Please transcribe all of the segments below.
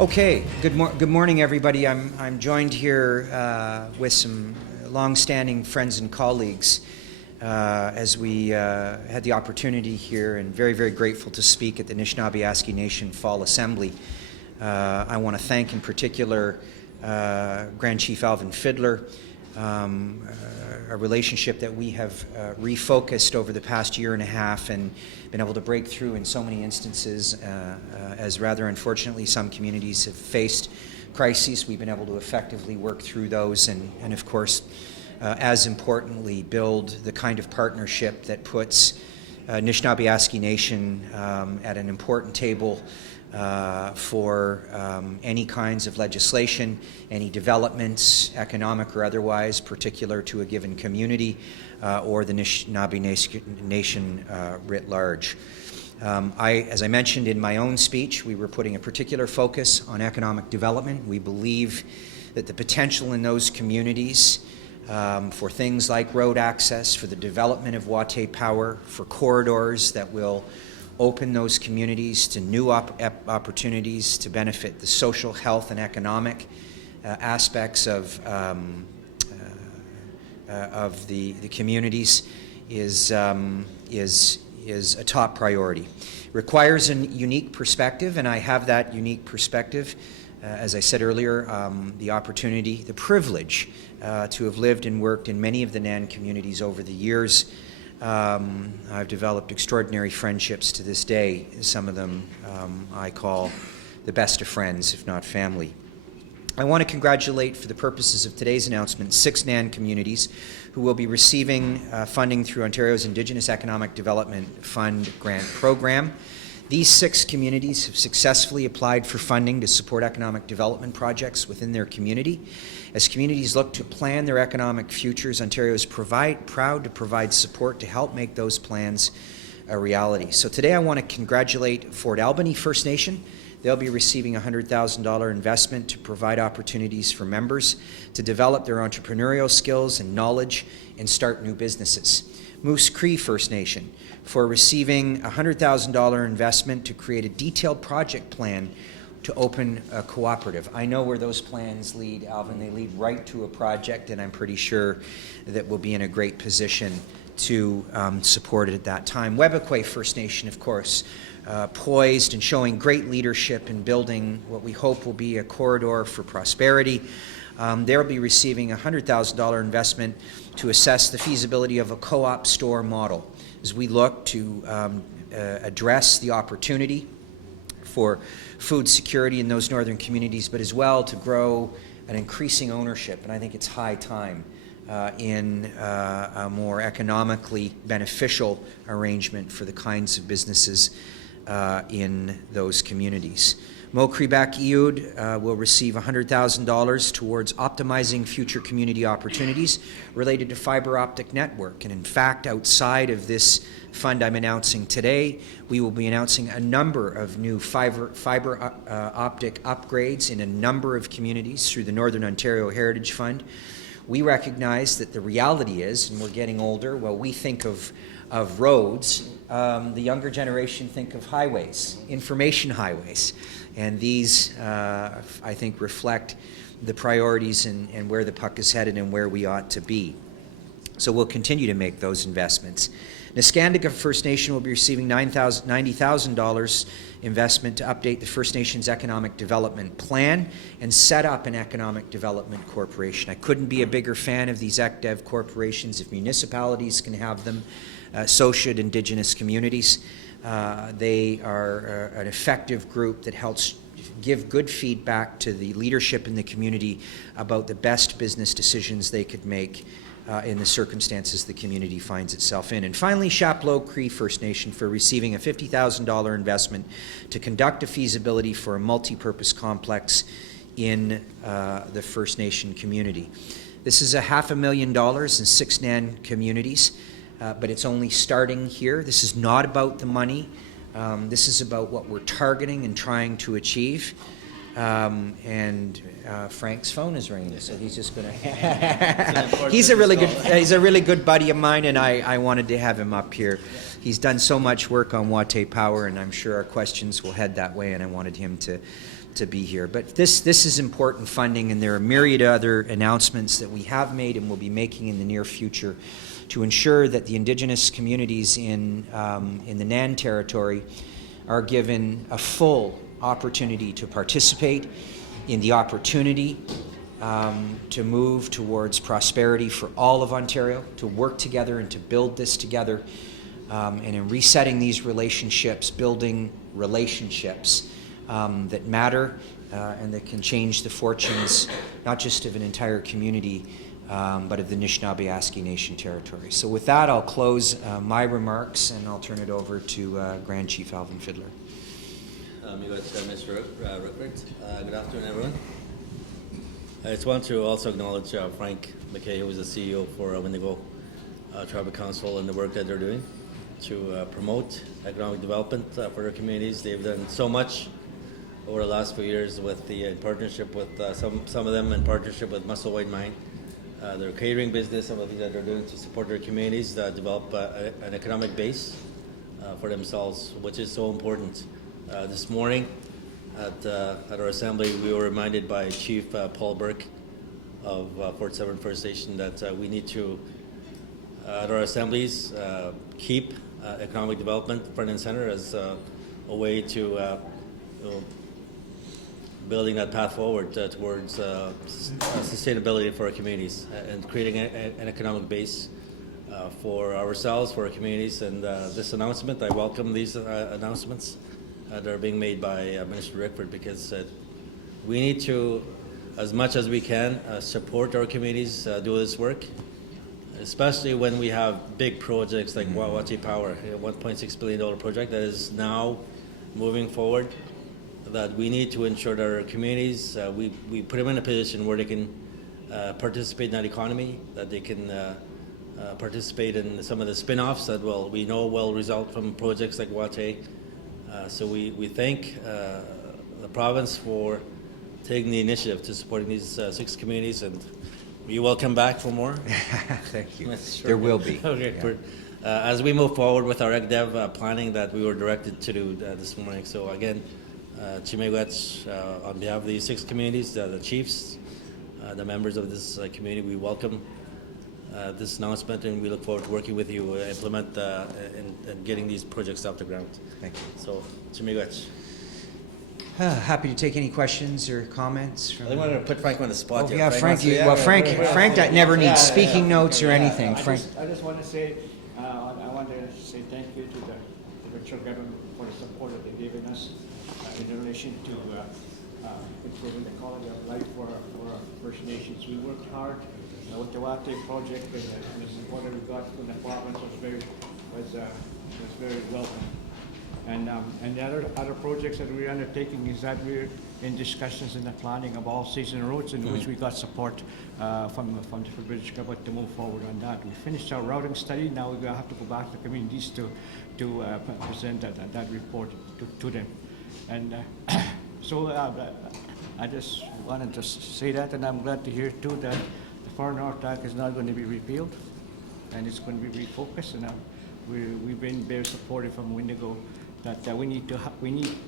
Okay, good morning, everybody. I'm joined here with some long-standing friends and colleagues as we had the opportunity here, and very, very grateful to speak at the Nishnawbe Aski Nation Fall Assembly. I want to thank in particular Grand Chief Alvin Fiddler, a relationship that we have refocused over the past year and a half and been able to break through in so many instances, as rather unfortunately some communities have faced crises. We've been able to effectively work through those and of course, as importantly, build the kind of partnership that puts Nishnawbe Aski Nation at an important table for any kinds of legislation, any developments, economic or otherwise, particular to a given community or the Nishnawbe Nation writ large. As I mentioned in my own speech, we were putting a particular focus on economic development. We believe that the potential in those communities for things like road access, for the development of Watay power, for corridors that will open those communities to new opportunities to benefit the social, health, and economic aspects of the communities is a top priority. Requires a unique perspective, and I have that unique perspective. As I said earlier, the opportunity, the privilege to have lived and worked in many of the NAN communities over the years. I've developed extraordinary friendships to this day. Some of them I call the best of friends, if not family. I want to congratulate, for the purposes of today's announcement, 6 NAN communities who will be receiving funding through Ontario's Indigenous Economic Development Fund grant program. These 6 communities have successfully applied for funding to support economic development projects within their community. As communities look to plan their economic futures, Ontario is proud to provide support to help make those plans a reality. So today I want to congratulate Fort Albany First Nation. They'll be receiving a $100,000 investment to provide opportunities for members to develop their entrepreneurial skills and knowledge and start new businesses. Moose Cree First Nation for receiving a $100,000 investment to create a detailed project plan to open a cooperative. I know where those plans lead, Alvin. They lead right to a project, and I'm pretty sure that we'll be in a great position to support it at that time. Webequay First Nation, of course, poised and showing great leadership in building what we hope will be a corridor for prosperity. They'll be receiving a $100,000 investment to assess the feasibility of a co-op store model as we look to address the opportunity for food security in those northern communities, but as well to grow an increasing ownership. And I think it's high time in a more economically beneficial arrangement for the kinds of businesses in those communities. Mo-Creeback Iud will receive $100,000 towards optimizing future community opportunities related to fiber optic network. And in fact, outside of this fund I'm announcing today, we will be announcing a number of new fiber optic upgrades in a number of communities through the Northern Ontario Heritage Fund. We recognize that the reality is, and we're getting older, well, we think of roads, the younger generation think of highways, information highways. And these, I think, reflect the priorities and where the puck is headed and where we ought to be. So we'll continue to make those investments. Niskandiga First Nation will be receiving $90,000 investment to update the First Nations Economic Development Plan and set up an Economic Development Corporation. I couldn't be a bigger fan of these ECDEV corporations. If municipalities can have them, so should Indigenous communities. They are an effective group that helps give good feedback to the leadership in the community about the best business decisions they could make in the circumstances the community finds itself in. And finally, Chapleau Cree First Nation for receiving a $50,000 investment to conduct a feasibility for a multi-purpose complex in the First Nation community. This is a $500,000 in 6 NAN communities. But it's only starting here. This is not about the money. This is about what we're targeting and trying to achieve. Frank's phone is ringing, so he's just going to. He's a really good buddy of mine, and I wanted to have him up here. He's done so much work on Watay Power, and I'm sure our questions will head that way. And I wanted him to to be here. But this is important funding, and there are myriad other announcements that we have made and will be making in the near future to ensure that the Indigenous communities in the NAN territory are given a full opportunity to participate in the opportunity to move towards prosperity for all of Ontario, to work together and to build this together, and in resetting these relationships, building relationships that matter and that can change the fortunes not just of an entire community, but of the Nishnawbe Aski Nation territory. So with that, I'll close my remarks, and I'll turn it over to Grand Chief Alvin Fiddler. Mr. Rickford. Good afternoon, everyone. I just want to also acknowledge Frank McKay, who is the CEO for Windigo Tribal Council, and the work that they're doing to promote economic development for their communities. They've done so much over the last few years with in partnership with some of them in partnership with Musselwhite Mine. Their catering business, some of the things that they're doing to support their communities, develop an economic base for themselves, which is so important. This morning at our assembly, we were reminded by Chief Paul Burke of Fort Severn First Nation that we need to, at our assemblies, keep economic development front and center as a way to building that path forward towards sustainability for our communities and creating an economic base for ourselves, for our communities. And this announcement, I welcome these announcements that are being made by Minister Rickford, because we need to, as much as we can, support our communities do this work, especially when we have big projects like Wawachi Power, a $1.6 billion project that is now moving forward, that we need to ensure that our communities, we put them in a position where they can participate in that economy, that they can participate in some of the spin-offs that we know will result from projects like Wawachi. So we thank the province for taking the initiative to supporting these 6 communities, and you will come back for more. Thank you. There will be. Okay. Yeah. As we move forward with our ECDEV planning that we were directed to do this morning. So again, Chimegwetch, on behalf of these 6 communities, the chiefs, the members of this community, we welcome this announcement, and we look forward to working with you to implement and getting these projects off the ground. Thank you. So, Chimegwetch. Happy to take any questions or comments from. I wanted to put Frank on the spot. Oh, yeah, Frank. Frank that never needs speaking notes or anything. Frank. I just want to say, I want to say thank you to the provincial government for the support that they've given us in relation to improving the quality of life for our First Nations. We worked hard with the Wate project, and the support that we got from the province was very welcome. And the other projects that we're undertaking is that we're in discussions in the planning of all season roads, in which we got support from the provincial government to move forward on that. We finished our routing study. Now we have to go back to communities to present that report to them. And so I just wanted to say that, and I'm glad to hear too that the Far North Act is not going to be repealed, and it's going to be refocused. And we've been very supportive from Windigo that we need to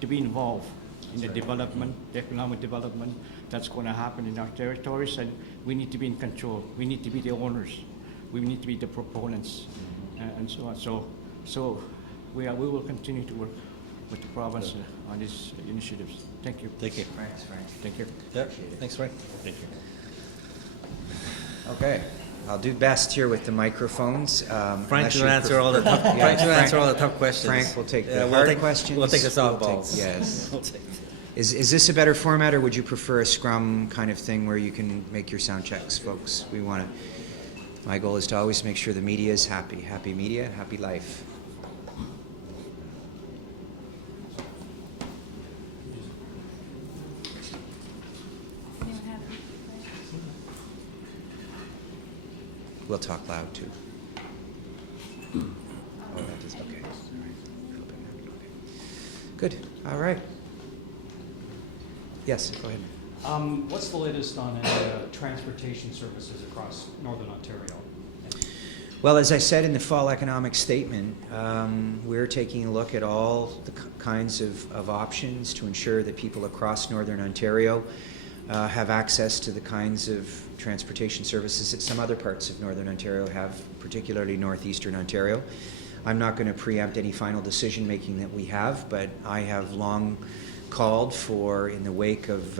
be involved in the development, the economic development that's going to happen in our territories, and we need to be in control. We need to be the owners. We need to be the proponents, and so on. So we will continue to work with the province on these initiatives. Thank you. Thank you. Thanks, Frank. Thank you. Yep. Thanks, Frank. Thank you. Okay. I'll do best here with the microphones. Frank will answer all the tough. Frank will answer all the tough questions. Frank will take the hard questions. We'll take the softballs. Yes. We'll take. Is this a better format, or would you prefer a scrum kind of thing where you can make your sound checks, folks? My goal is to always make sure the media is happy. Happy media, happy life. We'll talk loud too. Oh, that is okay. Good. All right. Yes, go ahead. What's the latest on transportation services across Northern Ontario? Well, as I said in the fall economic statement, we're taking a look at all the kinds of options to ensure that people across Northern Ontario have access to the kinds of transportation services that some other parts of Northern Ontario have, particularly Northeastern Ontario. I'm not going to preempt any final decision making that we have, but I have long called for, in the wake of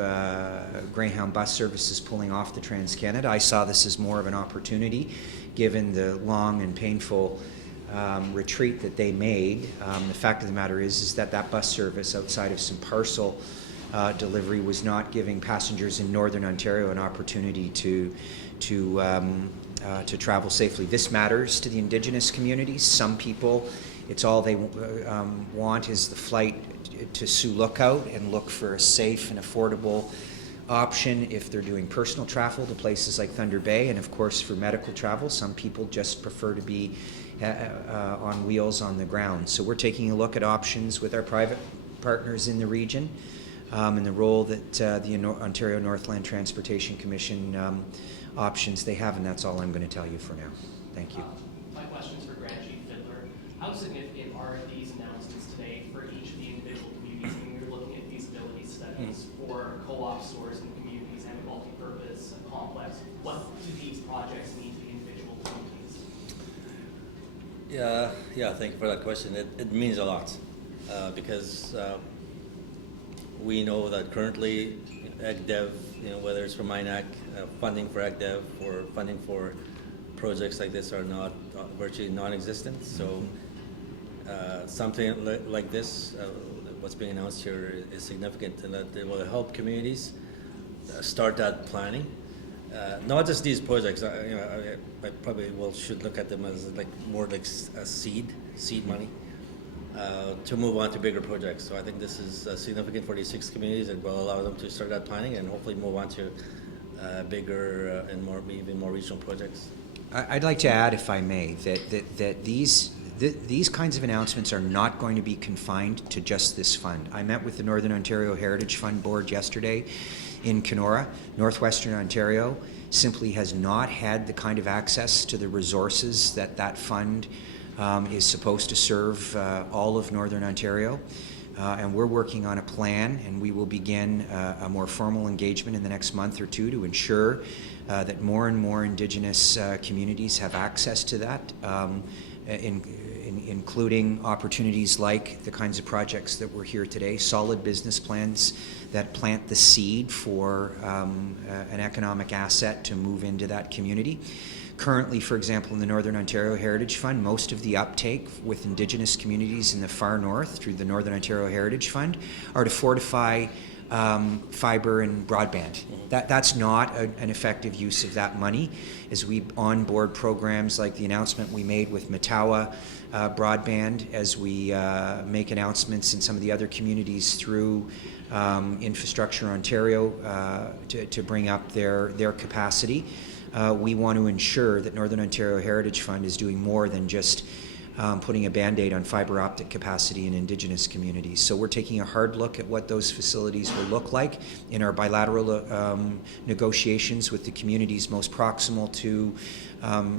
Greyhound bus services pulling off the Trans-Canada, I saw this as more of an opportunity, given the long and painful retreat that they made. The fact of the matter is that that bus service, outside of some parcel delivery, was not giving passengers in Northern Ontario an opportunity to travel safely. This matters to the Indigenous communities. Some people, it's all they want is the flight to Sioux Lookout and look for a safe and affordable option if they're doing personal travel to places like Thunder Bay. And of course, for medical travel, some people just prefer to be on wheels on the ground. So we're taking a look at options with our private partners in the region, and the role that the Ontario Northland Transportation Commission options they have, and that's all I'm going to tell you for now. Thank you. My question is for Grand Chief Fiddler. How significant are these announcements today for each of the individual communities? I mean, we were looking at feasibility studies for co-op stores and communities and a multi-purpose complex. What do these projects mean to the individual communities? Yeah, thank you for that question. It means a lot because we know that currently EgDev, whether it's from MINAC, funding for EgDev or funding for projects like this are not virtually non-existent. So something like this, what's being announced here, is significant, and that it will help communities start that planning. Not just these projects. I probably should look at them as more like a seed money. To move on to bigger projects. So I think this is significant for these 6 communities. It will allow them to start that planning and hopefully move on to bigger and even more regional projects. I'd like to add, if I may, that these kinds of announcements are not going to be confined to just this fund. I met with the Northern Ontario Heritage Fund Board yesterday in Kenora. Northwestern Ontario simply has not had the kind of access to the resources that fund is supposed to serve all of Northern Ontario. And we're working on a plan, and we will begin a more formal engagement in the next month or two to ensure that more and more Indigenous communities have access to that, including opportunities like the kinds of projects that we're here today, solid business plans that plant the seed for an economic asset to move into that community. Currently, for example, in the Northern Ontario Heritage Fund, most of the uptake with Indigenous communities in the far north through the Northern Ontario Heritage Fund are to fortify fiber and broadband. That's not an effective use of that money. As we onboard programs like the announcement we made with Matawa Broadband, as we make announcements in some of the other communities through Infrastructure Ontario to bring up their capacity. We want to ensure that Northern Ontario Heritage Fund is doing more than just putting a Band-Aid on fiber optic capacity in Indigenous communities. So we're taking a hard look at what those facilities will look like in our bilateral negotiations with the communities most proximal to,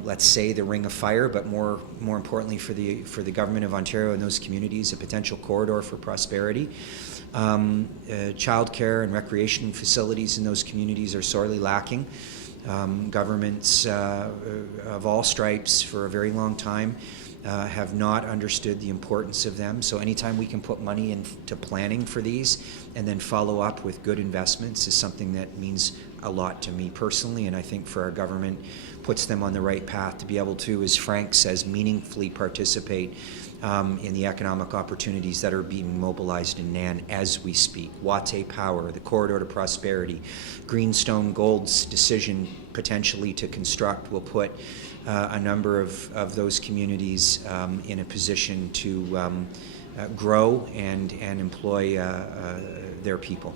let's say, the Ring of Fire, but more importantly for the Government of Ontario and those communities, a potential corridor for prosperity. Childcare and recreation facilities in those communities are sorely lacking. Governments of all stripes for a very long time have not understood the importance of them. So anytime we can put money into planning for these and then follow up with good investments is something that means a lot to me personally, and I think for our government puts them on the right path to be able to, as Frank says, meaningfully participate in the economic opportunities that are being mobilized in NAN as we speak. Wate Power, the Corridor to Prosperity, Greenstone Gold's decision potentially to construct will put a number of those communities in a position to grow and employ their people.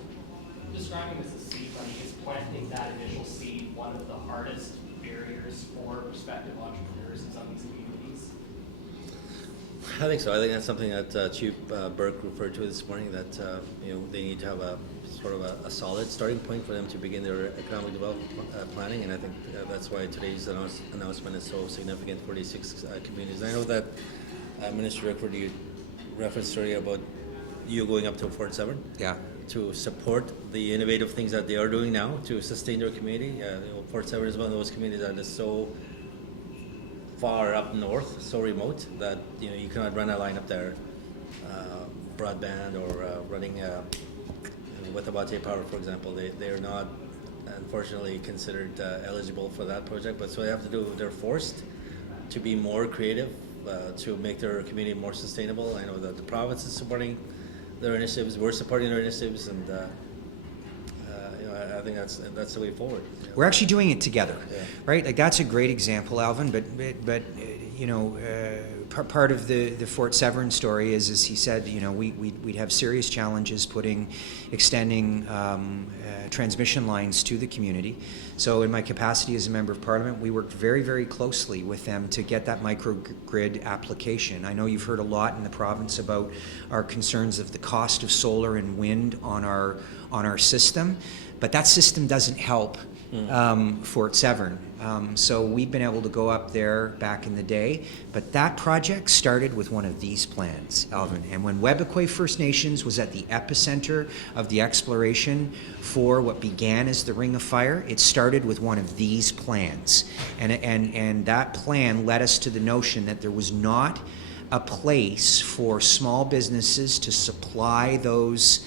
Describing this as seed money, is planting that initial seed one of the hardest barriers for prospective entrepreneurs in some of these communities? I think so. I think that's something that Chief Burke referred to this morning, that they need to have a sort of a solid starting point for them to begin their economic development planning, and I think that's why today's announcement is so significant for these 6 communities. I know that Minister Rickford, you referenced earlier about you going up to Fort Severn. Yeah. To support the innovative things that they are doing now to sustain their community. Fort Severn is one of those communities that is so far up north, so remote, that you cannot run a line up there, broadband or running with Abate Power, for example. They are not, unfortunately, considered eligible for that project. But so they're forced to be more creative to make their community more sustainable. I know that the province is supporting their initiatives. We're supporting their initiatives, and I think that's the way forward. We're actually doing it together, Yeah. right? Like, that's a great example, Alvin. But part of the Fort Severn story is, as he said, we'd have serious challenges extending transmission lines to the community. So in my capacity as a member of Parliament, we worked very, very closely with them to get that microgrid application. I know you've heard a lot in the province about our concerns of the cost of solar and wind on our system, but that system doesn't help Fort Severn. So we've been able to go up there back in the day, but that project started with one of these plans, Alvin. And when Webequie First Nations was at the epicenter of the exploration for what began as the Ring of Fire, it started with one of these plans. And that plan led us to the notion that there was not a place for small businesses to supply those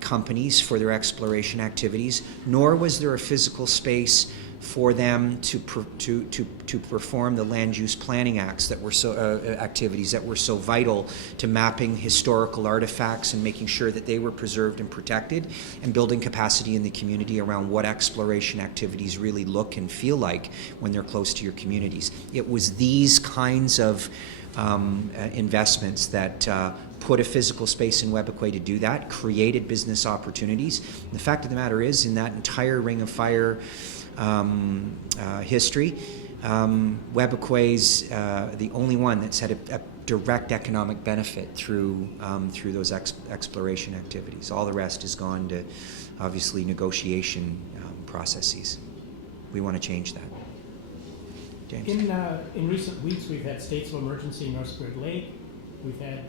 companies for their exploration activities, nor was there a physical space for them to perform the land use planning acts that were activities that were so vital to mapping historical artifacts and making sure that they were preserved and protected, and building capacity in the community around what exploration activities really look and feel like when they're close to your communities. It was these kinds of investments that put a physical space in Webequie to do that, created business opportunities. And the fact of the matter is, in that entire Ring of Fire history, Webequie's the only one that's had a direct economic benefit through those exploration activities. All the rest has gone to, obviously, negotiation processes. We want to change that. James? In recent weeks, we've had states of emergency in North Spirit Lake. We've had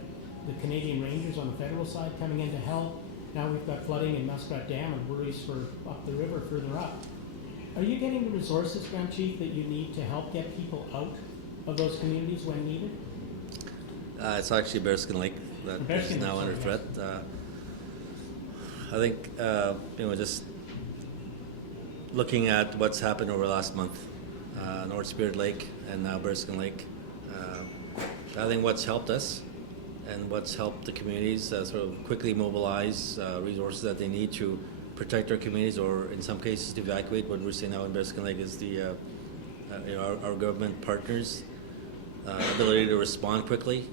the Canadian Rangers on the federal side coming in to help. Now we've got flooding in Muskrat Dam and worries for up the river further up. Are you getting the resources, Grand Chief, that you need to help get people out of those communities when needed? It's actually Bearskin Lake that is now under threat. I think just looking at what's happened over the last month, North Spirit Lake and now Bearskin Lake. I think what's helped us and what's helped the communities sort of quickly mobilize resources that they need to protect their communities, or in some cases to evacuate. What we're seeing now in Bearskin Lake is our government partners' ability to respond quickly,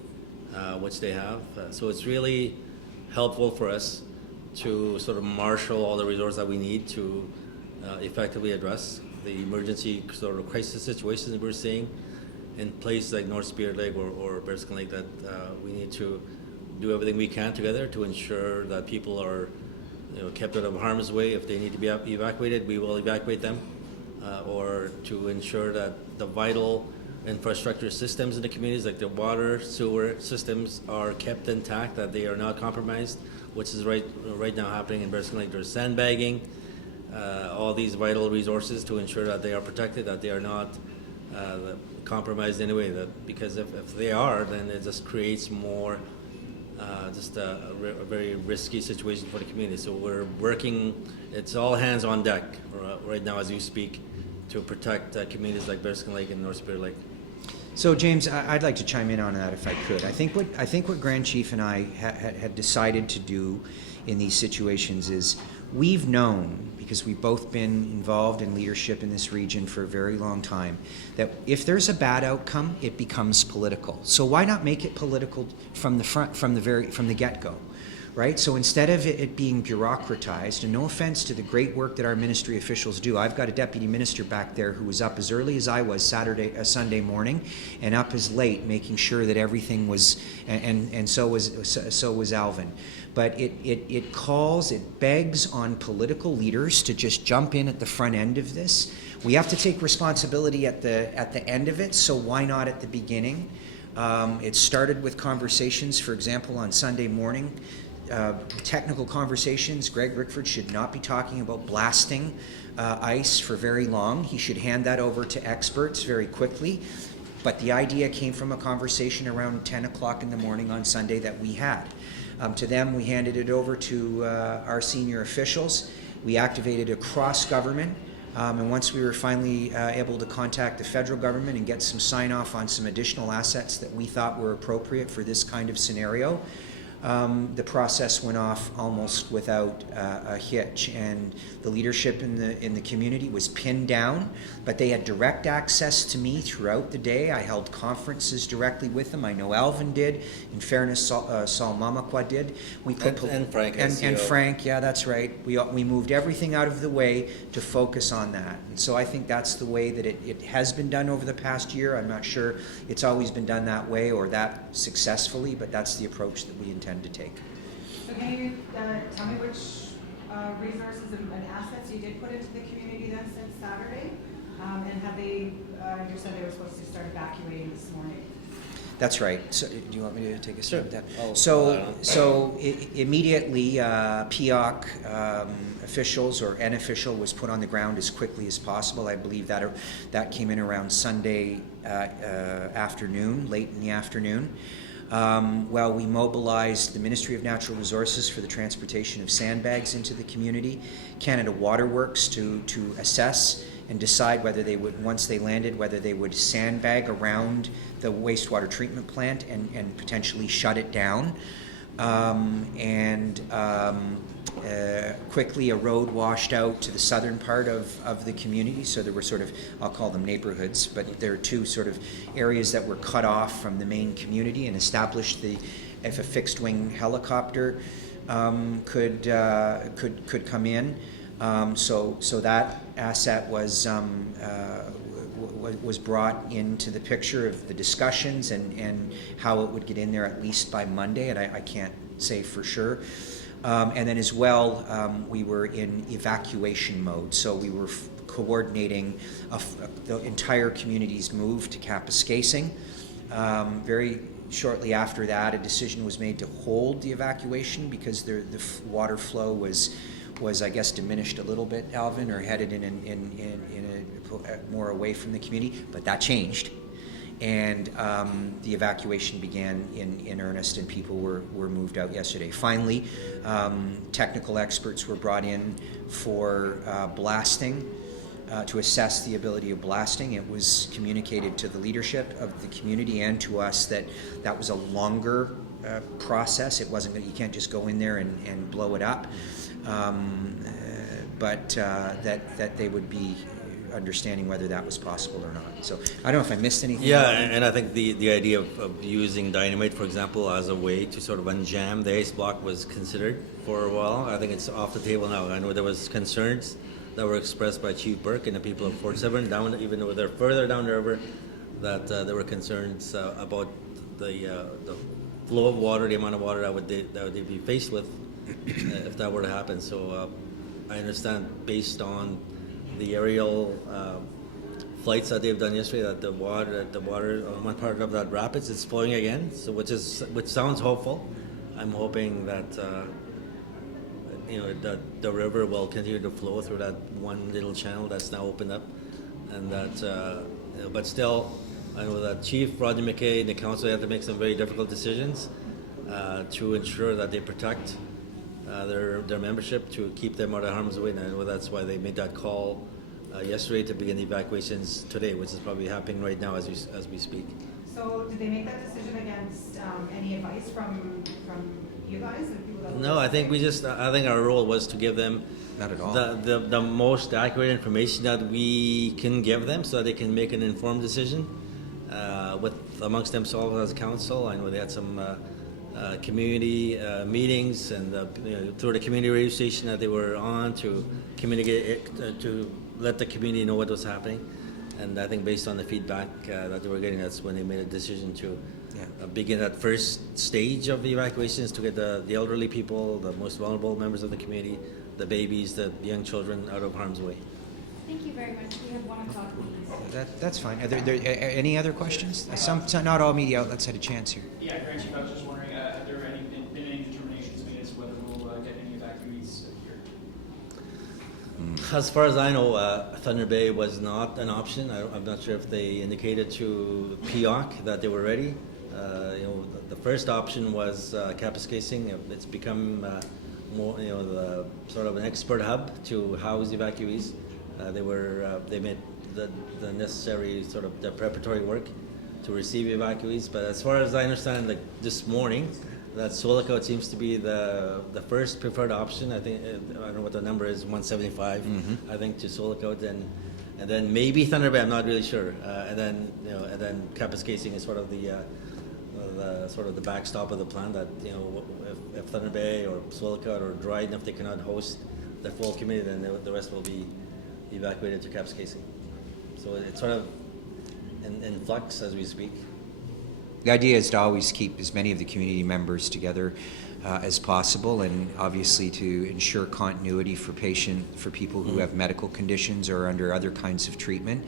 which they have. So it's really helpful for us to sort of marshal all the resources that we need to effectively address the emergency sort of crisis situations that we're seeing in places like North Spirit Lake or Bearskin Lake, that we need to do everything we can together to ensure that people are kept out of harm's way. If they need to be evacuated, we will evacuate them, or to ensure that the vital infrastructure systems in the communities, like the water, sewer systems, are kept intact, that they are not compromised, which is right now happening in Bearskin Lake. There's sandbagging, all these vital resources to ensure that they are protected, that they are not compromised anyway. Because if they are, then it just creates more just a very risky situation for the community. So we're working, it's all hands on deck right now as you speak, to protect communities like Bearskin Lake and North Spirit Lake. So, James, I'd like to chime in on that if I could. I think what Grand Chief and I had decided to do in these situations is, we've known, because we've both been involved in leadership in this region for a very long time, that if there's a bad outcome, it becomes political. So why not make it political from the get-go? right? So instead of it being bureaucratized, and no offense to the great work that our ministry officials do, I've got a deputy minister back there who was up as early as I was Sunday morning, and up as late, making sure that everything was, and so was Alvin. But it begs on political leaders to just jump in at the front end of this. We have to take responsibility at the end of it, so why not at the beginning? It started with conversations, for example, on Sunday morning, technical conversations. Greg Rickford should not be talking about blasting ice for very long. He should hand that over to experts very quickly. But the idea came from a conversation around 10 o'clock in the morning on Sunday that we had. To them, we handed it over to our senior officials. We activated across government. And once we were finally able to contact the federal government and get some sign-off on some additional assets that we thought were appropriate for this kind of scenario, the process went off almost without a hitch, and the leadership in the community was pinned down, but they had direct access to me throughout the day. I held conferences directly with them. I know Alvin did. In fairness, Saul Mamakwa did. And Frank. And Frank, yeah, that's right. We moved everything out of the way to focus on that. And so I think that's the way that it has been done over the past year. I'm not sure it's always been done that way or that successfully, but that's the approach that we intend to take. So can you tell me which resources and assets you did put into the community then since Saturday? And have they, you said they were supposed to start evacuating this morning? That's right. So, do you want me to take a stab at that? Oh, Immediately, PEOC officials or an official was put on the ground as quickly as possible. I believe that came in around Sunday afternoon, late in the afternoon. While we mobilized the Ministry of Natural Resources for the transportation of sandbags into the community, Canada Waterworks to assess and decide whether they would, once they landed, whether they would sandbag around the wastewater treatment plant and potentially shut it down. Quickly a road washed out to the southern part of the community, so there were sort of, I'll call them neighborhoods, but there are two sort of areas that were cut off from the main community and established if a fixed wing helicopter could come in. So that asset was brought into the picture of the discussions and how it would get in there at least by Monday, and I can't say for sure. And then as well, we were in evacuation mode, so we were coordinating the entire community's move to Kapuskasing. Very shortly after that, a decision was made to hold the evacuation because the water flow was I guess diminished a little bit, Alvin, or headed in a more away from the community, but that changed. And the evacuation began in earnest, and people were moved out yesterday. Finally, technical experts were brought in for blasting, to assess the ability of blasting. It was communicated to the leadership of the community and to us that was a longer process. It wasn't you can't just go in there and blow it up, but that they would be understanding whether that was possible or not. So I don't know if I missed anything. Yeah, and I think the idea of using dynamite, for example, as a way to sort of unjam the ice block was considered for a while. I think it's off the table now. I know there was concerns that were expressed by Chief Burke and the people of Fort Severn, even though they're further down the river, that there were concerns about the flow of water, the amount of water that they'd be faced with if that were to happen. So I understand, based on the aerial flights that they've done yesterday, that the water on one part of that rapids is flowing again. So which sounds hopeful. I'm hoping that that the river will continue to flow through that one little channel that's now opened up, and that. But still, I know that Chief Roger McKay and the council have to make some very difficult decisions to ensure that they protect their membership, to keep them out of harm's way. And I know that's why they made that call yesterday to begin the today, which is probably happening right now as we speak. So did they make that decision against any advice from you guys? No, I think I think our role was to give them Not at all. the most accurate information that we can give them so that they can make an informed decision amongst themselves as a council. I know they had some community meetings and through the community radio station that they were on to communicate to let the community know what was happening. And I think based on the feedback that they were getting, that's when they made a decision to begin that first stage of the evacuations to get the elderly people, the most vulnerable members of the community, the babies, the young children out of harm's way. Thank you very much. We have 1 o'clock meetings. That's fine. Are there any other questions? Not all media outlets had a chance here. Yeah, Grand Chief, I was just wondering, have there been any determinations made as to whether we'll get any evacuees here? As far as I know, Thunder Bay was not an option. I'm not sure if they indicated to PEOC that they were ready. The first option was Kapuskasing. It's become more, the sort of an expert hub to house evacuees. They made the necessary sort of the preparatory work to receive evacuees. But as far as I understand, like this morning, that Solico seems to be the first preferred option. I think I don't know what the number is, 175. Mm-hmm. I think to Solico, and then maybe Thunder Bay. I'm not really sure. And then Kapuskasing is sort of the backstop of the plan. That if Thunder Bay or Solico or Dryden, if they cannot host the full committee, then the rest will be evacuated to Kapuskasing. So it's sort of in flux as we speak. The idea is to always keep as many of the community members together as possible, and obviously to ensure continuity for people who have medical conditions or under other kinds of treatment.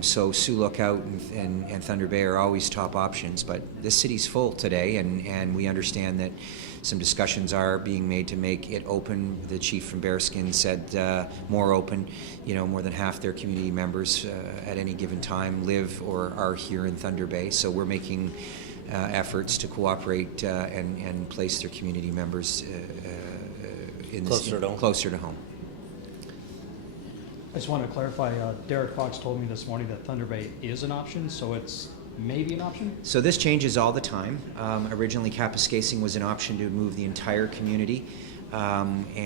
So Sioux Lookout and Thunder Bay are always top options, but this city's full today, and we understand that some discussions are being made to make it open. The chief from Bearskin said more open. More than half their community members at any given time live or are here in Thunder Bay, so we're making efforts to cooperate and place their community members closer to home. I just want to clarify, Derek Fox told me this morning that Thunder Bay is an option, so it's maybe an option? So this changes all the time. Originally, Kapuskasing was an option to move the entire community. Again,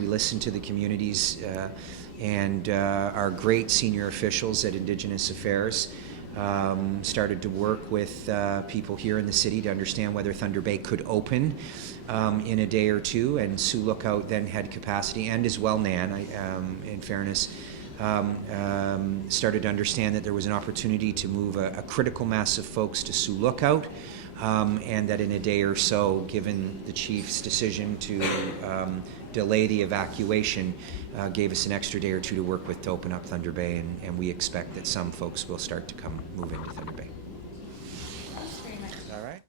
we listened to the communities and our great senior officials at Indigenous Affairs started to work with people here in the city to understand whether Thunder Bay could open in a day or two, and Sioux Lookout then had capacity, and as well NAN, in fairness, started to understand that there was an opportunity to move a critical mass of folks to Sioux Lookout, and that in a day or so, given the chief's decision to delay the evacuation, gave us an extra day or two to work with to open up Thunder Bay, and we expect that some folks will start to move into Thunder Bay. Thanks very much. All right.